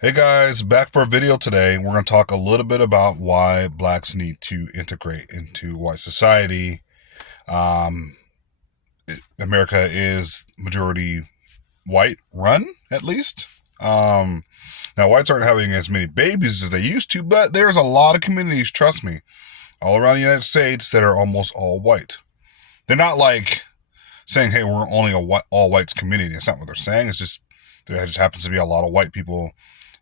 Hey guys, back for a video today. We're going to talk a little bit about why blacks need to integrate into white society. Um, America is majority white run, at least. Now, whites aren't having as many babies as they used to, but there's a lot of communities, trust me, all around the United States that are almost all white. They're not like saying, hey, we're only a all whites community. That's not what they're saying. It's just there just happens to be a lot of white people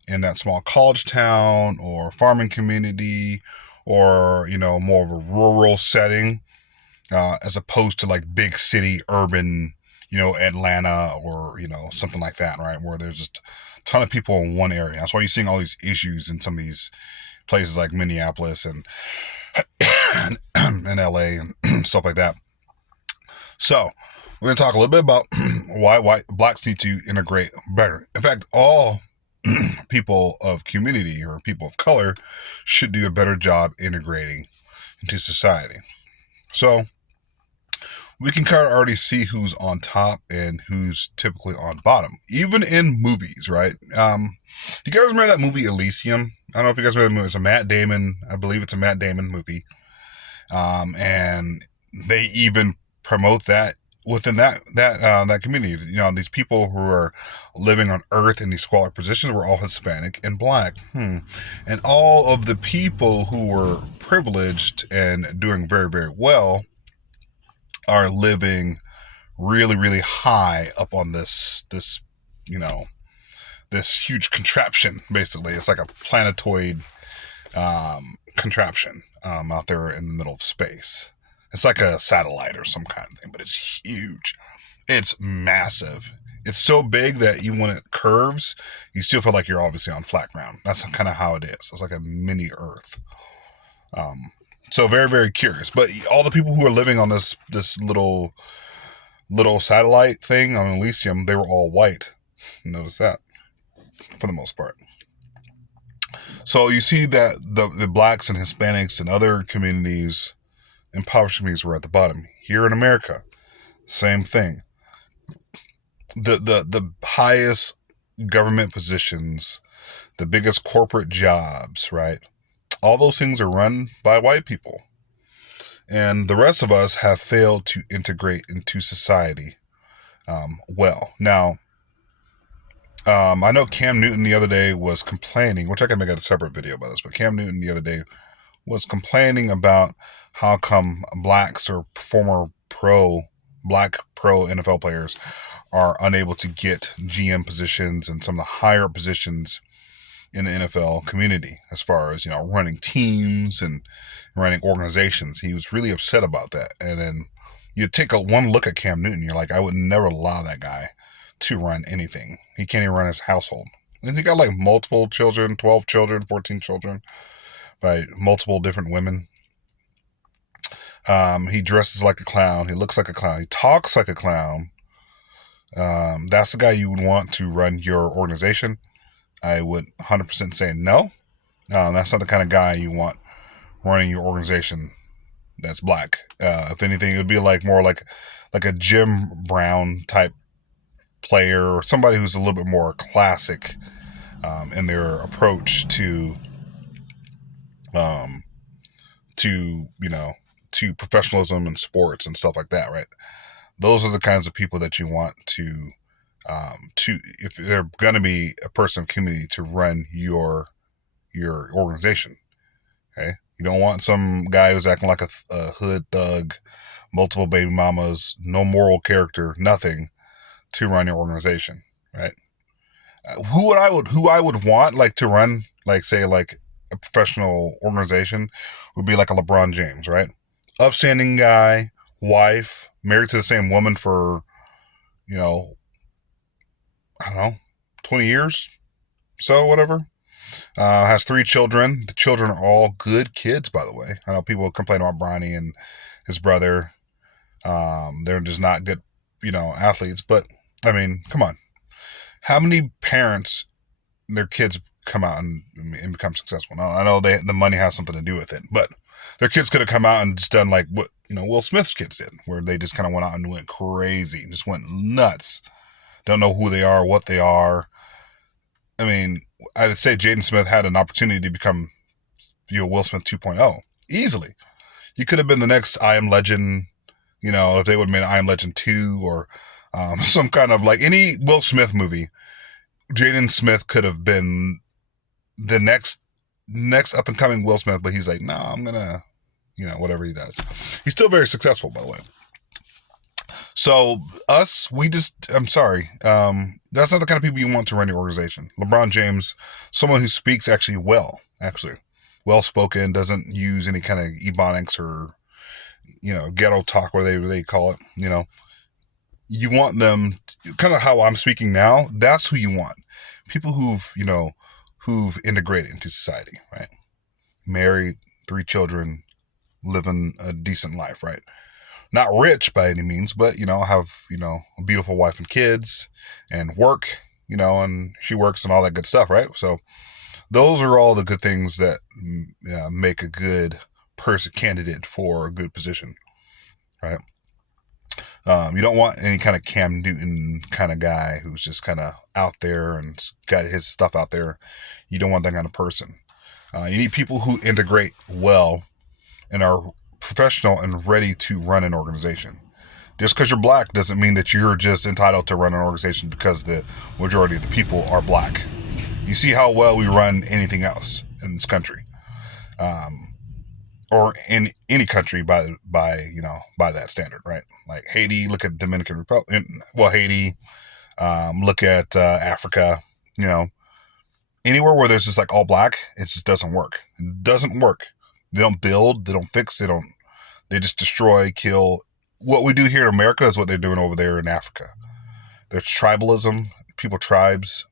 in that small college town or farming community or, more of a rural setting, as opposed to like big city, urban, Atlanta or, something like that, right? Where there's just a ton of people in one area. That's why you're seeing all these issues in some of these places like Minneapolis and, and LA and stuff like that. So we're going to talk a little bit about why blacks need to integrate better. In fact, all people of community or people of color should do a better job integrating into society. So we can kind of already see who's on top and who's typically on bottom, even in movies, right? Do you guys remember that movie Elysium? I don't know if you guys remember the movie. It's a Matt Damon, I believe it's a Matt Damon movie. And they even promote that within that community. These people who are living on Earth in these squalid positions were all Hispanic and black. And all of the people who were privileged and doing very, very well are living really, really high up on you know, this huge contraption. Basically, it's like a planetoid contraption out there in the middle of space. It's like a satellite or some kind of thing, but it's huge. It's massive. It's so big that even when it curves, you still feel like you're obviously on flat ground. That's kind of how it is. It's like a mini Earth. So very, very curious. But all the people who are living on this little satellite thing on Elysium, they were all white. Notice that for the most part. So you see that the blacks and Hispanics and other communities, impoverished communities, were at the bottom. Here in America, same thing. The highest government positions, the biggest corporate jobs, right? All those things are run by white people. And the rest of us have failed to integrate into society well. Now, I know Cam Newton the other day was complaining, which I can make a separate video about this, but Cam Newton the other day was complaining about how come blacks or former black pro NFL players are unable to get GM positions and some of the higher positions in the NFL community as far as, running teams and running organizations. He was really upset about that. And then you take one look at Cam Newton, you're like, I would never allow that guy to run anything. He can't even run his household. And he got like multiple children, 12 children, 14 children by multiple different women. He dresses like a clown. He looks like a clown. He talks like a clown. That's the guy you would want to run your organization. I would 100% say no. That's not the kind of guy you want running your organization that's black. If anything, it would be more like a Jim Brown type player or somebody who's a little bit more classic in their approach to to professionalism and sports and stuff like that, right? Those are the kinds of people that you want to if they're going to be a person of community to run your organization. Okay, you don't want some guy who's acting like a hood thug, multiple baby mamas, no moral character, nothing to run your organization, right? Who I would want to run say a professional organization would be like a LeBron James, right? Upstanding guy, wife, married to the same woman for, I don't know, 20 years, so whatever. Has 3 children. The children are all good kids, by the way. I know people complain about Bronny and his brother. They're just not good, athletes. But I mean, come on. How many parents, their kids come out and become successful? Now, I know the money has something to do with it, but their kids could have come out and just done like what Will Smith's kids did, where they just kind of went out and went crazy, just went nuts. Don't know who they are, what they are. I mean, I'd say Jaden Smith had an opportunity to become, Will Smith 2.0 easily. He could have been the next I Am Legend, if they would have made I Am Legend 2 or some kind of like any Will Smith movie. Jaden Smith could have been the next up and coming Will Smith, but he's like, no, I'm gonna, whatever he does. He's still very successful, by the way. So I'm sorry. That's not the kind of people you want to run your organization. LeBron James, someone who speaks actually well-spoken, doesn't use any kind of ebonics or, ghetto talk, whatever they call it. You want them kind of how I'm speaking now. That's who you want. People who've integrated into society, right? Married, 3 children, living a decent life, right? Not rich by any means, but, have, a beautiful wife and kids and work, and she works and all that good stuff, right? So those are all the good things that make a good person candidate for a good position, right? You don't want any kind of Cam Newton kind of guy who's just kind of out there and got his stuff out there. You don't want that kind of person. You need people who integrate well and are professional and ready to run an organization. Just because you're black doesn't mean that you're just entitled to run an organization because the majority of the people are black. You see how well we run anything else in this country, or in any country by that standard, right? Like Haiti, look at Dominican Republic. Well, Haiti, look at Africa. Anywhere where there's just like all black, it just doesn't work. It doesn't work. They don't build, they don't fix, they just destroy, kill. What we do here in America is what they're doing over there in Africa. There's tribalism, tribes,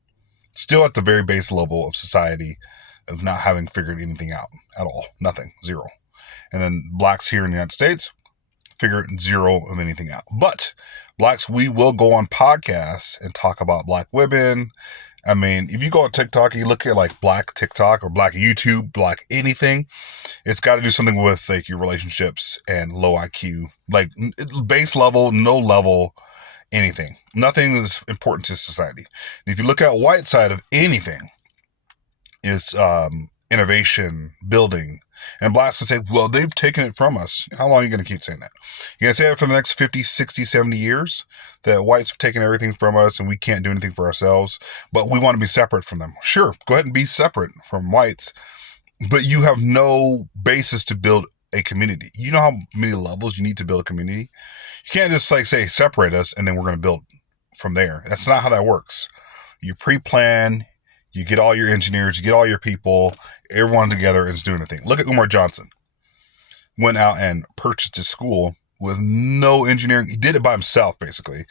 still at the very base level of society of not having figured anything out at all. Nothing, zero. And then blacks here in the United States figure zero of anything out. But blacks, we will go on podcasts and talk about black women. I mean, if you go on TikTok, you look at like black TikTok or black YouTube, black anything, it's got to do something with like your relationships and low IQ, like base level, no level, anything. Nothing is important to society. And if you look at white side of anything, it's innovation, building. And blacks can say, well, they've taken it from us. How long are you going to keep saying that? You're going to say it for the next 50, 60, 70 years that whites have taken everything from us and we can't do anything for ourselves, but we want to be separate from them. Sure, go ahead and be separate from whites, but you have no basis to build a community. You know how many levels you need to build a community? You can't just like say, separate us and then we're going to build from there. That's not how that works. You pre-plan. You get all your engineers, you get all your people, everyone together is doing the thing. Look at Umar Johnson. Went out and purchased his school with no engineering. He did it by himself, basically.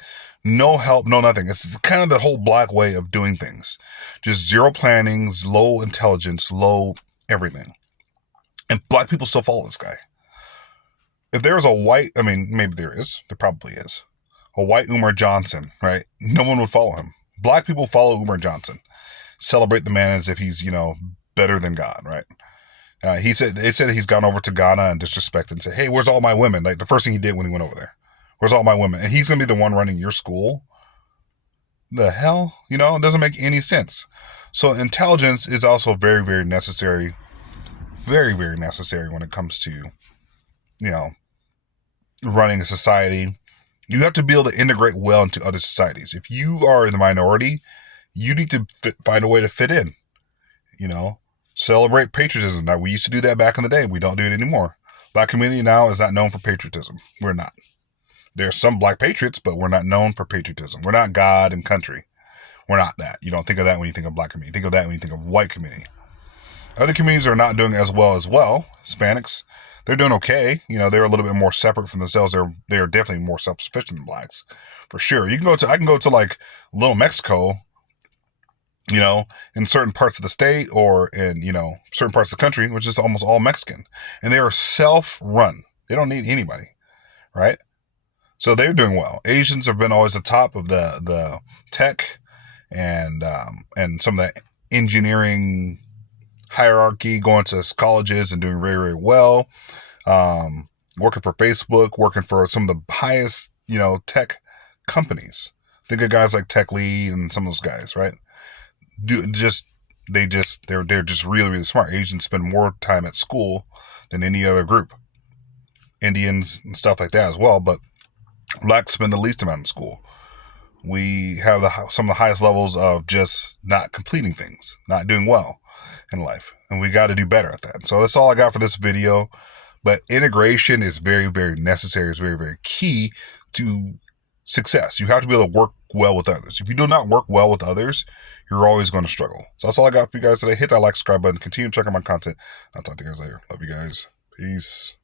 No help, no nothing. It's kind of the whole black way of doing things. Just zero plannings, low intelligence, low everything. And black people still follow this guy. If there was a white, maybe there probably is, a white Umar Johnson, right? No one would follow him. Black people follow Umar Johnson. Celebrate the man as if he's, better than God, right? They said he's gone over to Ghana and disrespected and said, hey, where's all my women? Like the first thing he did when he went over there. Where's all my women? And he's going to be the one running your school? The hell? It doesn't make any sense. So intelligence is also very, very necessary. Very, very necessary when it comes to, running a society. You have to be able to integrate well into other societies. If you are in the minority, you need to find a way to fit in, celebrate patriotism. Now, we used to do that back in the day. We don't do it anymore. Black community now is not known for patriotism. We're not. There are some black patriots, but we're not known for patriotism. We're not God and country. We're not that. You don't think of that when you think of black community. You think of that when you think of white community. Other communities are not doing as well. Hispanics, they're doing okay. They're a little bit more separate from themselves. They're definitely more self-sufficient than blacks, for sure. I can go to like Little Mexico, in certain parts of the state or in, certain parts of the country, which is almost all Mexican. And they are self-run. They don't need anybody, right? So they're doing well. Asians have been always the top of the tech and some of the engineering hierarchy, going to colleges and doing very, very well. Working for Facebook, working for some of the highest, tech companies. Think of guys like Tech Lead and some of those guys, right? they're just really, really smart. Asians spend more time at school than any other group. Indians and stuff like that as well, but blacks spend the least amount in school. We have some of the highest levels of just not completing things, not doing well in life, and we got to do better at that. So that's all I got for this video. But integration is very, very necessary. It's very, very key to success. You have to be able to work well with others. If you do not work well with others, you're always going to struggle. So that's all I got for you guys today. Hit that like, subscribe button. Continue checking my content. I'll talk to you guys later. Love you guys. Peace.